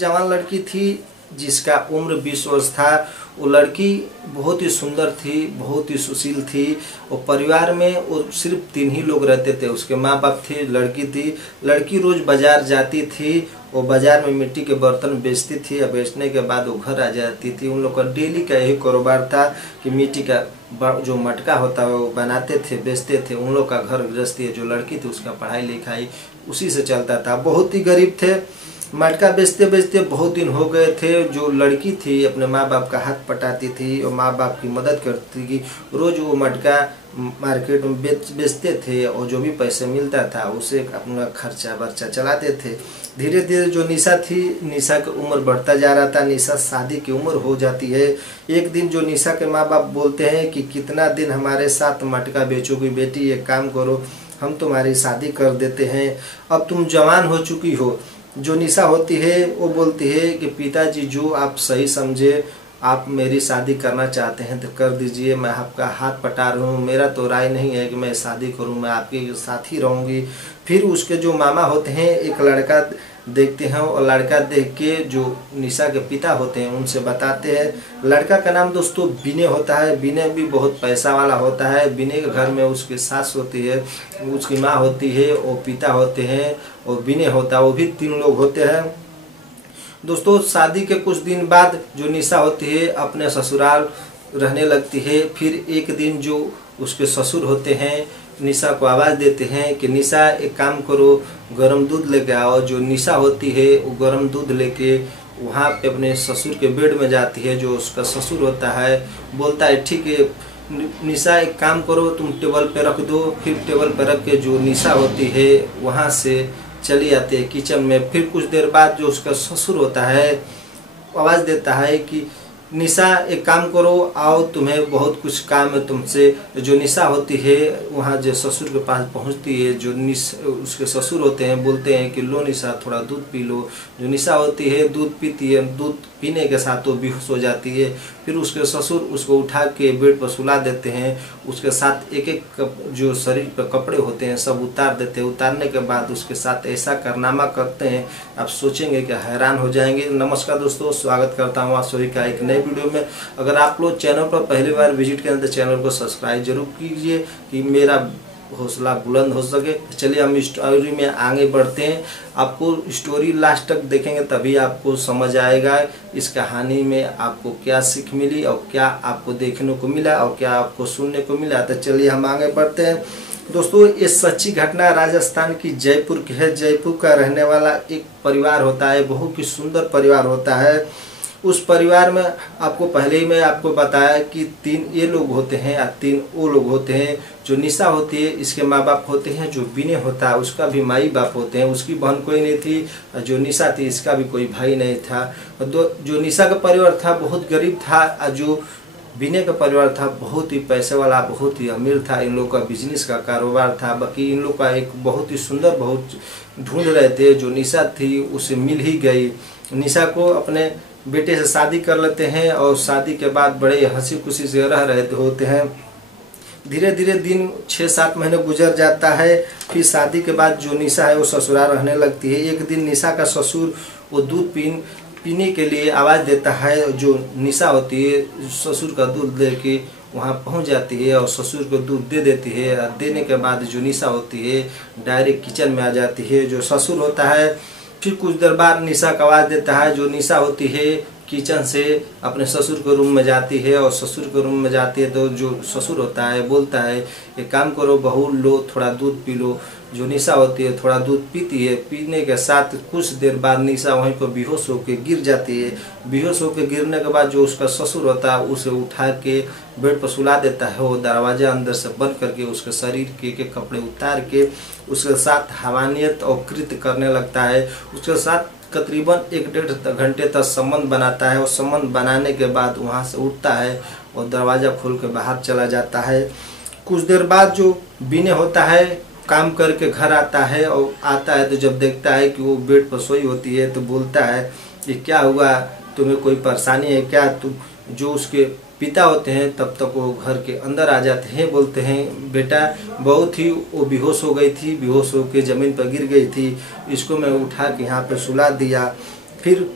जवान लड़की थी जिसका उम्र 20 वर्ष था। वो लड़की बहुत ही सुंदर थी, बहुत ही सुशील थी। और परिवार में वो सिर्फ 3 ही लोग रहते थे। उसके माँ बाप थे, लड़की थी। लड़की रोज बाजार जाती थी। वो बाजार में मिट्टी के बर्तन बेचती थी और बेचने के बाद वो घर आ जाती थी। उन लोग का डेली का यही कारोबार था कि मिट्टी का जो मटका होता है वो बनाते थे, बेचते थे। उन लोग का घर गृहस्थी, जो लड़की थी उसका पढ़ाई लिखाई उसी से चलता था। बहुत ही गरीब थे। मटका बेचते बेचते बहुत दिन हो गए थे। जो लड़की थी अपने माँ बाप का हाथ पटाती थी और माँ बाप की मदद करती थी। रोज वो मटका मार्केट में बेचते थे और जो भी पैसे मिलता था उसे अपना खर्चा वर्चा चलाते थे। धीरे धीरे जो निशा थी, निशा की उम्र बढ़ता जा रहा था। निशा शादी की उम्र हो जाती है। एक दिन जो निशा के माँ बाप बोलते हैं कि कितना दिन हमारे साथ मटका बेचोगी बेटी, एक काम करो हम तुम्हारी शादी कर देते हैं, अब तुम जवान हो चुकी हो। जो निशा होती है वो बोलती है कि पिताजी जो आप सही समझे, आप मेरी शादी करना चाहते हैं तो कर दीजिए, मैं आपका हाथ पटा रहा हूँ। मेरा तो राय नहीं है कि मैं शादी करूँ, मैं आपके साथ ही रहूँगी। फिर उसके जो मामा होते हैं एक लड़का देखते हैं और लड़का देख के जो निशा के पिता होते हैं उनसे बताते हैं। लड़का का नाम दोस्तों विनय होता है। विनय भी बहुत पैसा वाला होता है। विनय के घर में उसकी सास होती है, उसकी माँ होती है और पिता होते हैं और विनय होता है, वो भी 3 लोग होते हैं। दोस्तों शादी के कुछ दिन बाद जो निशा होती है अपने ससुराल रहने लगती है। फिर एक दिन जो उसके ससुर होते हैं निशा को आवाज़ देते हैं कि निशा एक काम करो, गरम दूध लेके आओ। जो निशा होती है वो गरम दूध लेके वहाँ पे अपने ससुर के बेड में जाती है। जो उसका ससुर होता है बोलता है ठीक है निशा एक काम करो, तुम टेबल पे रख दो। फिर टेबल पे रख के जो निशा होती है वहाँ से चली आती है किचन में। फिर कुछ देर बाद जो उसका ससुर होता है आवाज़ देता है कि निशा एक काम करो, आओ तुम्हें बहुत कुछ काम है तुमसे। जो निशा होती है वहाँ जो ससुर के पास पहुँचती है। जो उसके ससुर होते हैं बोलते हैं कि लो निशा थोड़ा दूध पी लो। जो निशा होती है दूध पीती है। दूध पीने के साथ वो बेहोश हो जाती है। फिर उसके ससुर उसको उठा के बेड पर सुला देते हैं। उसके साथ एक एक जो शरीर पर कपड़े होते हैं सब उतार देते हैं। उतारने के बाद उसके साथ ऐसा कारनामा करते हैं आप सोचेंगे कि हैरान हो जाएंगे। नमस्कार दोस्तों, स्वागत करता हूँ आप सभी का एक नए वीडियो में। अगर आप लोग चैनल पर पहली बार विजिट करें तो चैनल को सब्सक्राइब जरूर कीजिए कि मेरा हौसला बुलंद हो सके। चलिए हम स्टोरी में आगे बढ़ते हैं। आपको स्टोरी लास्ट तक देखेंगे तभी आपको समझ आएगा इस कहानी में आपको क्या सीख मिली और क्या आपको देखने को मिला और क्या आपको सुनने को मिला। तो चलिए हम आगे बढ़ते हैं। दोस्तों ये सच्ची घटना राजस्थान की जयपुर की है। जयपुर का रहने वाला एक परिवार होता है, बहुत ही सुंदर परिवार होता है। उस परिवार में आपको पहले ही मैं आपको बताया कि 3 ये लोग होते हैं या 3 वो लोग होते हैं। जो निशा होती है इसके माँ बाप होते हैं। जो विनय होता है उसका भी माई बाप होते हैं। उसकी बहन कोई नहीं थी। जो निशा थी इसका भी कोई भाई नहीं था। जो निशा का परिवार था बहुत गरीब था। जो विनय का परिवार था बहुत ही पैसे वाला, बहुत ही अमीर था। इन लोगों का बिजनेस का कारोबार था। बाकी इन लोग का एक बहुत ही सुंदर बहुत ढूंढ रहे थे। जो निशा थी उसे मिल ही गई। निशा को अपने बेटे से शादी कर लेते हैं और शादी के बाद बड़े हंसी खुशी से रह रहे होते हैं। धीरे धीरे दिन 6-7 महीने गुजर जाता है। फिर शादी के बाद जो निशा है वो ससुराल रहने लगती है। एक दिन निशा का ससुर वो दूध पीने के लिए आवाज़ देता है। जो निशा होती है ससुर का दूध लेके वहाँ पहुँच जाती है और ससुर को दूध दे देती है। देने के बाद जो निशा होती है डायरेक्ट किचन में आ जाती है। जो ससुर होता है फिर कुछ देर बाद निशा का आवाज़ देता है। जो निशा होती है किचन से अपने ससुर के रूम में जाती है और ससुर के रूम में जाती है तो जो ससुर होता है बोलता है एक काम करो बहू लो थोड़ा दूध पी लो। जो निशा होती है थोड़ा दूध पीती है। पीने के साथ कुछ देर बाद निशा वहीं पर बेहोश होकर गिर जाती है। बेहोश होकर गिरने के बाद जो उसका ससुर होता है उसे उठा के बेड पर सुला देता है। वो दरवाज़ा अंदर से बंद करके उसके शरीर के कपड़े उतार के उसके साथ हवानियत और कृत्य करने लगता है। उसके साथ तकरीबन 1-1.5 घंटे तक संबंध बनाता है। और संबंध बनाने के बाद वहाँ से उठता है और दरवाज़ा खोल के बाहर चला जाता है। कुछ देर बाद जो विनय होता है काम करके घर आता है और आता है तो जब देखता है कि वो बेड पर सोई होती है तो बोलता है कि क्या हुआ, तुम्हें कोई परेशानी है क्या। तुम जो उसके पिता होते हैं तब तक वो घर के अंदर आ जाते हैं। बोलते हैं बेटा बहुत ही वो बेहोश हो गई थी, बेहोश होकर ज़मीन पर गिर गई थी, इसको मैं उठा के यहाँ पे सुला दिया। फिर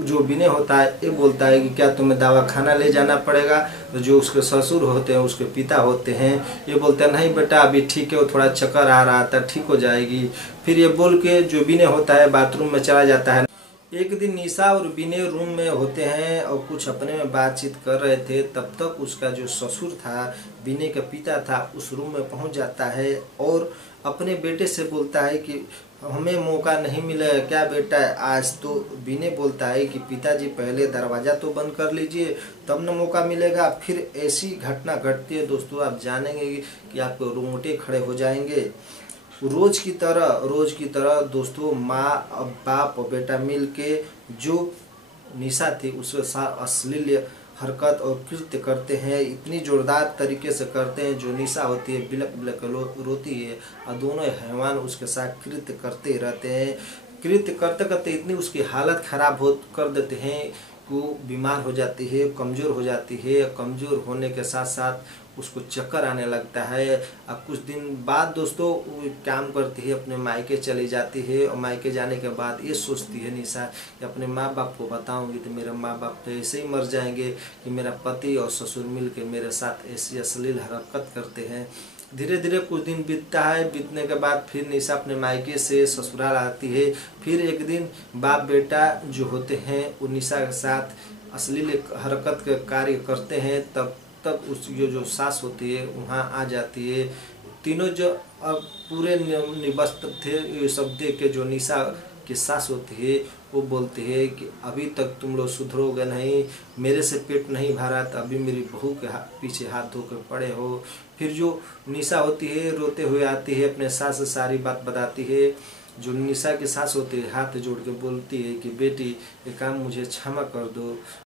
जो विनय होता है ये बोलता है कि क्या तुम्हें दवाखाना ले जाना पड़ेगा। तो जो उसके ससुर होते हैं, उसके पिता होते हैं, ये बोलते हैं नहीं बेटा अभी ठीक है, वो थोड़ा चक्कर आ रहा था, ठीक हो जाएगी। फिर ये बोल के जो विनय होता है बाथरूम में चला जाता है। एक दिन निशा और विनय रूम में होते हैं और कुछ अपने में बातचीत कर रहे थे, तब तक उसका जो ससुर था, विनय का पिता था, उस रूम में पहुंच जाता है और अपने बेटे से बोलता है कि हमें मौका नहीं मिलेगा क्या बेटा आज। तो विनय बोलता है कि पिताजी पहले दरवाज़ा तो बंद कर लीजिए तब न मौका मिलेगा। फिर ऐसी घटना घटती है दोस्तों, आप जानेंगे कि आपको रोंगटे खड़े हो जाएंगे। रोज की तरह दोस्तों माँ और बाप और बेटा मिल के जो निशा थी उसके साथ अश्लील हरकत और कृत्य करते हैं। इतनी जोरदार तरीके से करते हैं, जो निशा होती है बिलक बिलक रोती है और दोनों हैवान उसके साथ कृत्य करते रहते हैं। कृत्य करते करते इतनी उसकी हालत खराब हो कर देते हैं कि वो बीमार हो जाती है, कमज़ोर हो जाती है। कमज़ोर होने के साथ साथ उसको चक्कर आने लगता है। अब कुछ दिन बाद दोस्तों वो काम करती है, अपने मायके चली जाती है और मायके जाने के बाद ये सोचती है निशा कि अपने माँ बाप को बताऊंगी तो मेरे माँ बाप तो ऐसे ही मर जाएंगे कि मेरा पति और ससुर मिल के मेरे साथ ऐसी अश्लील हरकत करते हैं। धीरे धीरे कुछ दिन बीतता है, बीतने के बाद फिर निशा अपने मायके से ससुराल आती है। फिर एक दिन बाप बेटा जो होते हैं वो निशा के साथ अश्लील हरकत के कार्य करते हैं। तब तक उस जो सास होती है वहाँ आ जाती है। तीनों जो अब पूरे निवस्त थे ये सब देख के जो निशा की सास होती है वो बोलती है कि अभी तक तुम लोग सुधरोगे नहीं, मेरे से पेट नहीं भरा तो अभी मेरी बहू के पीछे हाथ धो कर पड़े हो। फिर जो निशा होती है रोते हुए आती है, अपने सास से सारी बात बताती है। जो निशा की सास होती है हाथ जोड़ के बोलती है कि बेटी ये काम मुझे क्षमा कर दो।